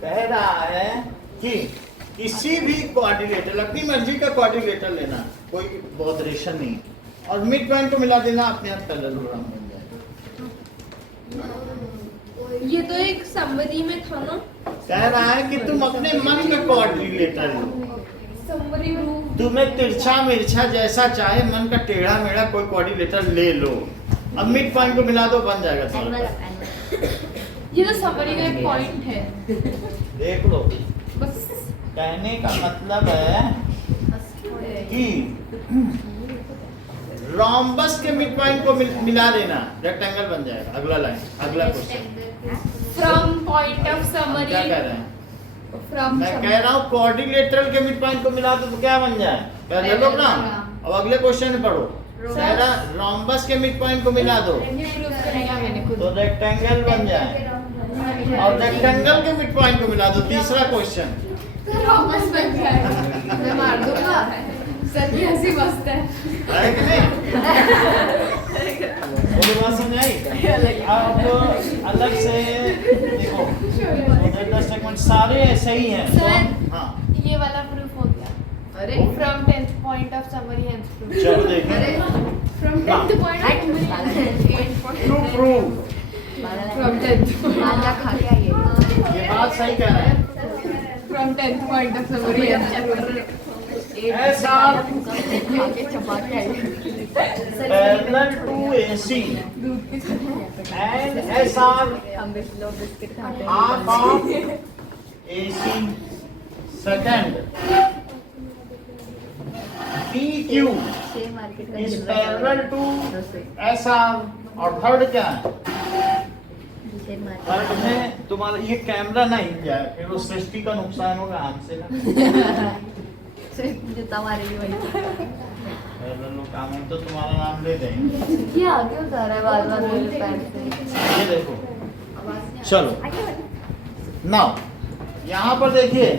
कह रहा है कि किसी भी क्वाड्रिलेटरल, अपनी मर्जी का क्वाड्रिलेटरल लेना, कोई बॉदरेशन नहीं, और मिड पॉइंट को मिला देना, अपने आप पैरेललोग्राम बन जाएगा। ये तो एक समरी में था ना। कह रहा है कि तुम अपने मन का क्वाड्रिलेटरल लो, समरी में तुम्हें तिरछा मिर्छा जैसा चाहे मन का टेढ़ा मेढ़ा कोई क्वाड्रिलेटरल ले लो, अब मिड पॉइंट को मिला दो, बन जाएगा तुम्हारा। ये तो समरी का एक पॉइंट है। देख लो, बस कहने का मतलब है कि रोम्बस के मिड पॉइंट को मिला देना, रेक्टेंगल बन जाएगा। अगला लाइन, अगला क्वेश्चन। फ्रॉम पॉइंट ऑफ हम समरी क्या कह रहे हैं? फ्रॉम मैं कह रहा हूँ क्वाड्रिलेटरल के मिड पॉइंट को मिला दो तो क्या बन जाए, पैरेललोग्राम। अब अगले क्वेश्चन में पढ़ो, कह रहा रोम्बस के मिड पॉइंट को मिला दो तो रेक्टेंगल बन जाए, और रेक्टेंगल के मिड पॉइंट को मिला दो, तीसरा क्वेश्चन। रोम्बस बन जाएगा। मैं मार दूंगा सर की हंसी मस्त है। है कि नहीं? बोलो बात समझ आई? अब अलग से देखो, सेगमेंट सारे ऐसे ही हैं। सर, हाँ ये वाला प्रूफ हो गया। अरे from 10th point of summary hence proof. चलो देखें। From 10th point of to prove, from 10th गांजा खा के आइए। ये बात सही कह रहे हैं। From 10th point of summary hence ऐसा खा के चबा के आइए। Parallel to AC and SR हम भी लोग बिस्किट खाते हैं। half of AC second PQ share market का is जिल्ला parallel to शेयर SR। और थर्ड क्या है? मार्केट थर्ड में तुम्हारा ये कैमरा ना हिल जाए, फिर वो सृष्टि का नुकसान होगा हमसे ना। जूता मारेगी वही। पैरेलल लोग काम है तो तुम्हारा नाम ले देंगे। क्या क्यों जा रहा है बार-बार मेरे पैर से? ये देखो, चलो नाउ यहाँ पर देखिए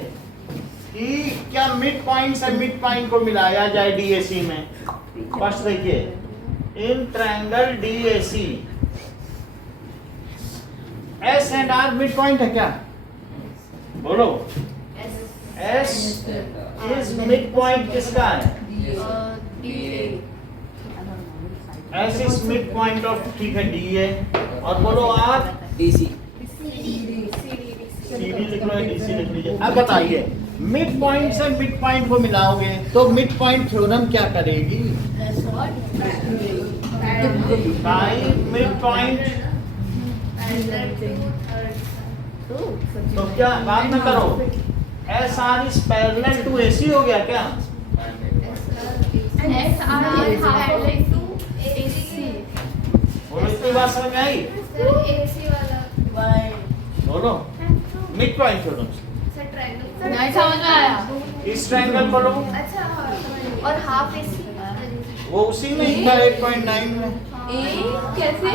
कि क्या मिड पॉइंट से मिड पॉइंट को मिलाया जाए DAC में। फर्स्ट देखिए, in triangle DAC S and R mid point है क्या? बोलो। S इज मिड पॉइंट किसका है? S is mid point of, ठीक है, D है। और बोलो R DC CD लिख लो, DC लिख लीजिए। अब बताइए मिड पॉइंट से मिड पॉइंट को मिलाओगे तो मिड पॉइंट थ्योरम क्या करेगी? By mid point. तो क्या बात में करो, S R is parallel to AC हो गया क्या? बोलो, इतनी बात समझ में आई? बोलो, मिड पॉइंट थ्योरम नहीं समझ में आया। इस ट्रायंगल को लो, और हाफ एसी वो उसी में ही था 8.9 में। कैसे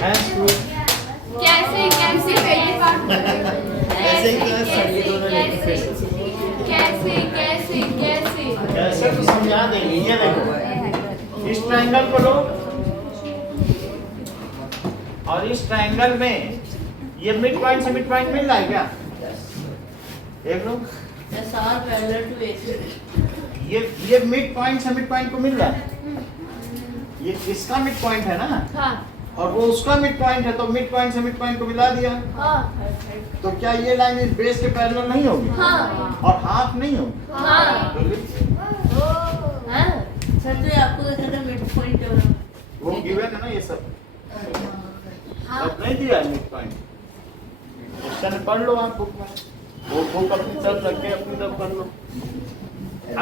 Hence proof। कैसे कैसे पहली बार ऐसे ही क्लास चली दोनों लेके फिर। कैसे ऐसे तो समझा देंगे, ये देखो इस ट्रायंगल को लो और इस ट्रायंगल में ये मिड पॉइंट से मिड पॉइंट मिल रहा है क्या? देख लो, ये मिड पॉइंट से मिड पॉइंट को मिल रहा है, ये इसका मिड पॉइंट है ना, हाँ और वो उसका मिड पॉइंट है, तो मिड पॉइंट से मिड पॉइंट को मिला दिया। हाँ तो क्या ये लाइन इस बेस के पैरेलल नहीं होगी? हाँ और हाफ नहीं होगी? हाँ वो गिवन है ना, ये सब सब नहीं दिया है मिड पॉइंट। क्वेश्चन पढ़ लो आप बुक में, वो बुक अपनी तरफ रख के अपनी तरफ कर लो।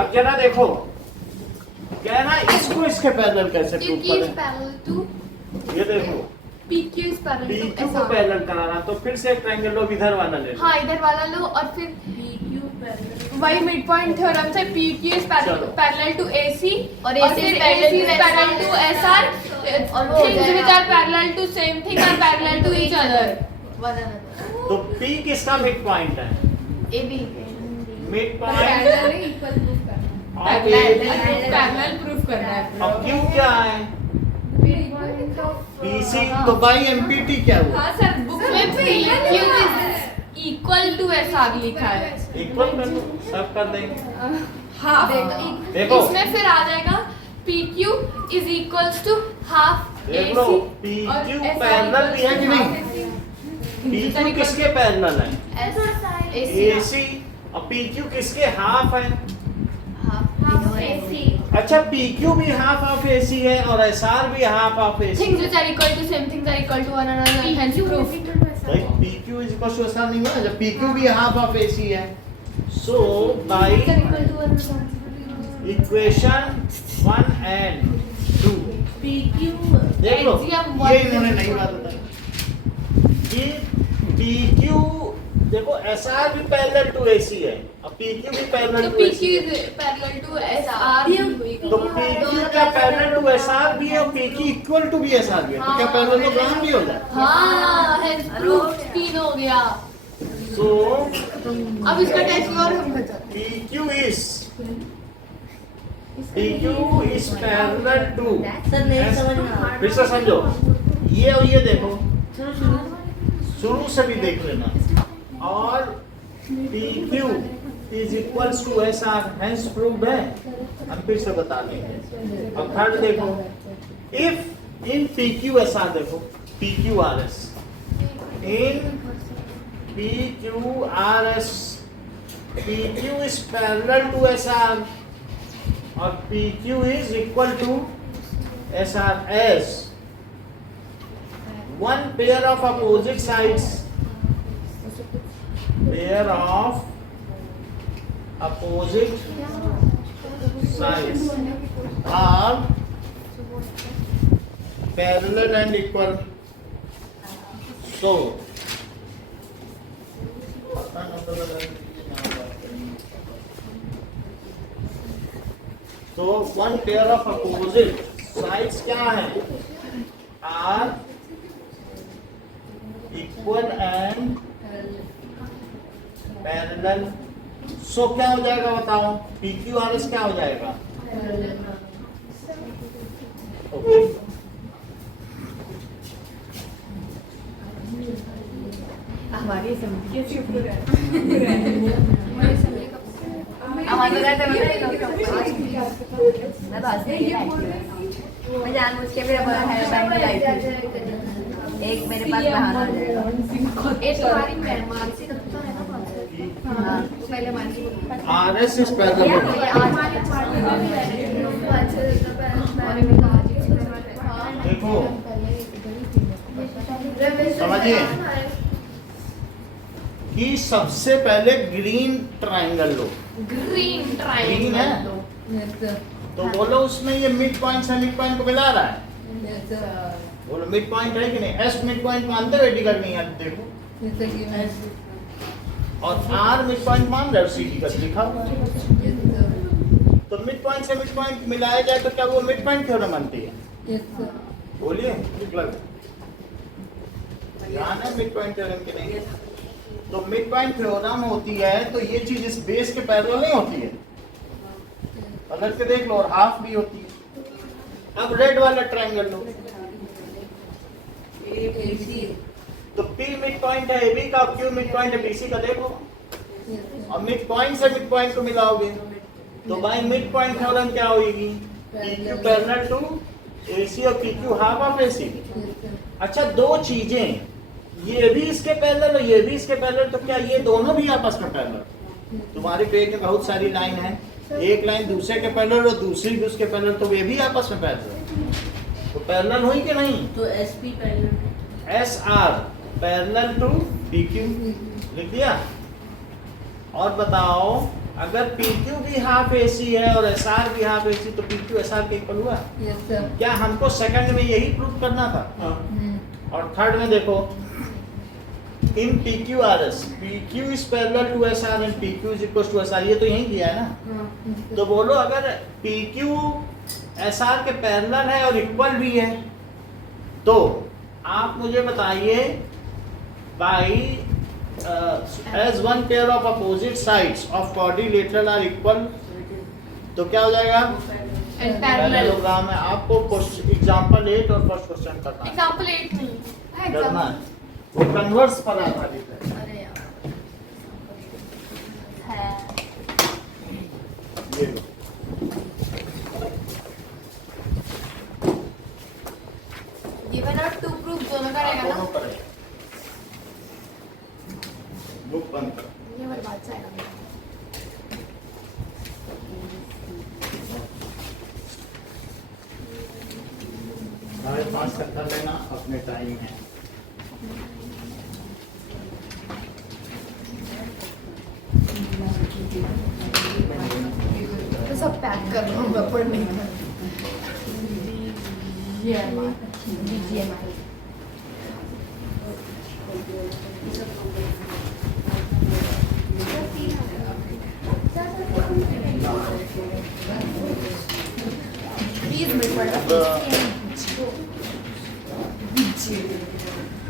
अब जरा देखो, क्या है ना, इसको इसके पैरेलल कैसे प्रूव करें? ये देखो, PQ is parallel to PQ को SR। पैरेलल कराना, तो फिर से एक ट्रायंगल लो, इधर वाला ले लो। हाँ इधर वाला लो और फिर वही मिड पॉइंट थ्योरम से PQ is चलो। parallel to AC और और AC फिर is AC is parallel parallel to to SR और वो हो things which जाएगा। are parallel to same thing are parallel to each other। तो P किसका मिड पॉइंट है? मिड पॉइंट पैरेलल प्रूफ करना है। अब Q क्या है? PC, तो बाई MPT क्या हुआ? हाँ सर बुक में PQ is equal to SR लिखा है। इक्वल कर दो, सब कर देंगे। हाँ देखो। इसमें फिर आ जाएगा PQ is equals to half देख लो, AC PQ और SR पैरेलल भी है कि नहीं? equals to PQ किसके पैरेलल है? AC AC। और PQ किसके हाफ है? एसी अच्छा, PQ भी हाफ ऑफ AC है और SR भी half of AC। things which are equal to same things are equal to one another hence proof। भाई PQ is equal to SR नहीं है, जब PQ भी हाफ ऑफ AC है। So by equation 1 and 2 देख लो, Axiom ये one इन्होंने नहीं बात बताई कि PQ देखो, SR भी पैरेलल टू AC है और PQ भी पैरेलल तो टू PQ AC है। is parallel to SR तो PQ क्या पैरेलल टू SR भी है और PQ इक्वल टू भी SR भी है, तो क्या पैरेलल टू ग्राउंड भी हो जाए? हाँ hence proof 3 हो गया। So अब इसका टेस्ट और हम बचाते PQ is parallel to, फिर से समझो, ये और ये देखो, शुरू से भी देख लेना, और PQ is equals to SR, hence proved है। हम फिर से बता देंगे। अब थर्ड देखो, if in PQSR देखो, PQRS in PQRS PQ is parallel to SR और PQ is equal to SR as one pair of opposite sides, pair of opposite sides are parallel and equal. So one pair of opposite sides क्या है? Are equal and parallel. So क्या हो जाएगा बताओ? PQRS क्या हो जाएगा? Okay. हमारी समझ कैसी ऊपर है मैं जानबूझ के भी अपना हेयर बैंड में लाई थी। एक मेरे पास बहाना हो जाएगा। एक तुम्हारी मानसी PQ हाँ वो पहले मान के RS is parallel with देखो समझिए कि सबसे पहले ग्रीन ट्रायंगल लो। ग्रीन ग्रीन है तो बोलो उसमें ये मिड पॉइंट से मिड पॉइंट को मिला रहा है। बोलो मिड पॉइंट है कि नहीं? एस मिड पॉइंट मानते हो एडी करनी है देखो, और आर मिड पॉइंट मान रहे हो सीधी कर लिखा हुआ है। तो मिड पॉइंट से मिड पॉइंट मिलाया जाए तो क्या वो मिड पॉइंट थ्योरम बनती है? बोलिए मतलब ध्यान है मिड पॉइंट थ्योरम के नहीं? तो मिड पॉइंट थ्योरम होती है तो ये चीज इस बेस के पैरेलल नहीं होती है, पलट के देख लो, और हाफ भी होती है। अब रेड वाला ट्रायंगल लो तो P मिड पॉइंट है AB का, Q मिड पॉइंट है BC का, देखो और मिड पॉइंट से मिड पॉइंट को मिलाओगे तो बाय मिड पॉइंट थ्योरम क्या होगी? PQ पैरेलल टू AC और PQ हाफ ऑफ AC। अच्छा दो चीजें, ये भी इसके पैरेलल और ये भी इसके पैरेलल, तो क्या ये दोनों भी आपस में पैरेलल? तुम्हारे पेज में बहुत सारी लाइन है, एक लाइन दूसरे के पैरेलल और दूसरी भी उसके पैरेलल, तो ये भी आपस में पैरेलल, तो पैरेलल हुई कि नहीं? तो SP parallel SR parallel to PQ लिख दिया। और बताओ अगर PQ भी हाफ AC है और SR भी हाफ AC तो PQ SR के इक्वल हुआ? यस सर क्या हमको सेकंड में यही प्रूव करना था? और थर्ड में देखो इन PQ RS PQ is parallel to SR and PQ is equal to SR, ये तो यही किया है ना। तो बोलो अगर PQ SR के पैरेलल है और इक्वल भी है तो आप मुझे बताइए by as one pair of opposite sides of quadrilateral are equal तो क्या हो जाएगा? पैरेललोग्राम है। आपको एग्जांपल 8 और फर्स्ट क्वेश्चन करना है। एग्जांपल 8 नहीं करना है वो कन्वर्स पर आधारित है। अरे यार ये लो। गिवन और टू प्रूफ दोनों करेगा ना? दोनों करेगा। बुक बंद कर। ये वाली बात जाएगा। साढ़े 5 तक कर लेना, अपने टाइम है। तो सब पैक कर लो, रबड़ नहीं कर। प्लीज मिनट पड़ा।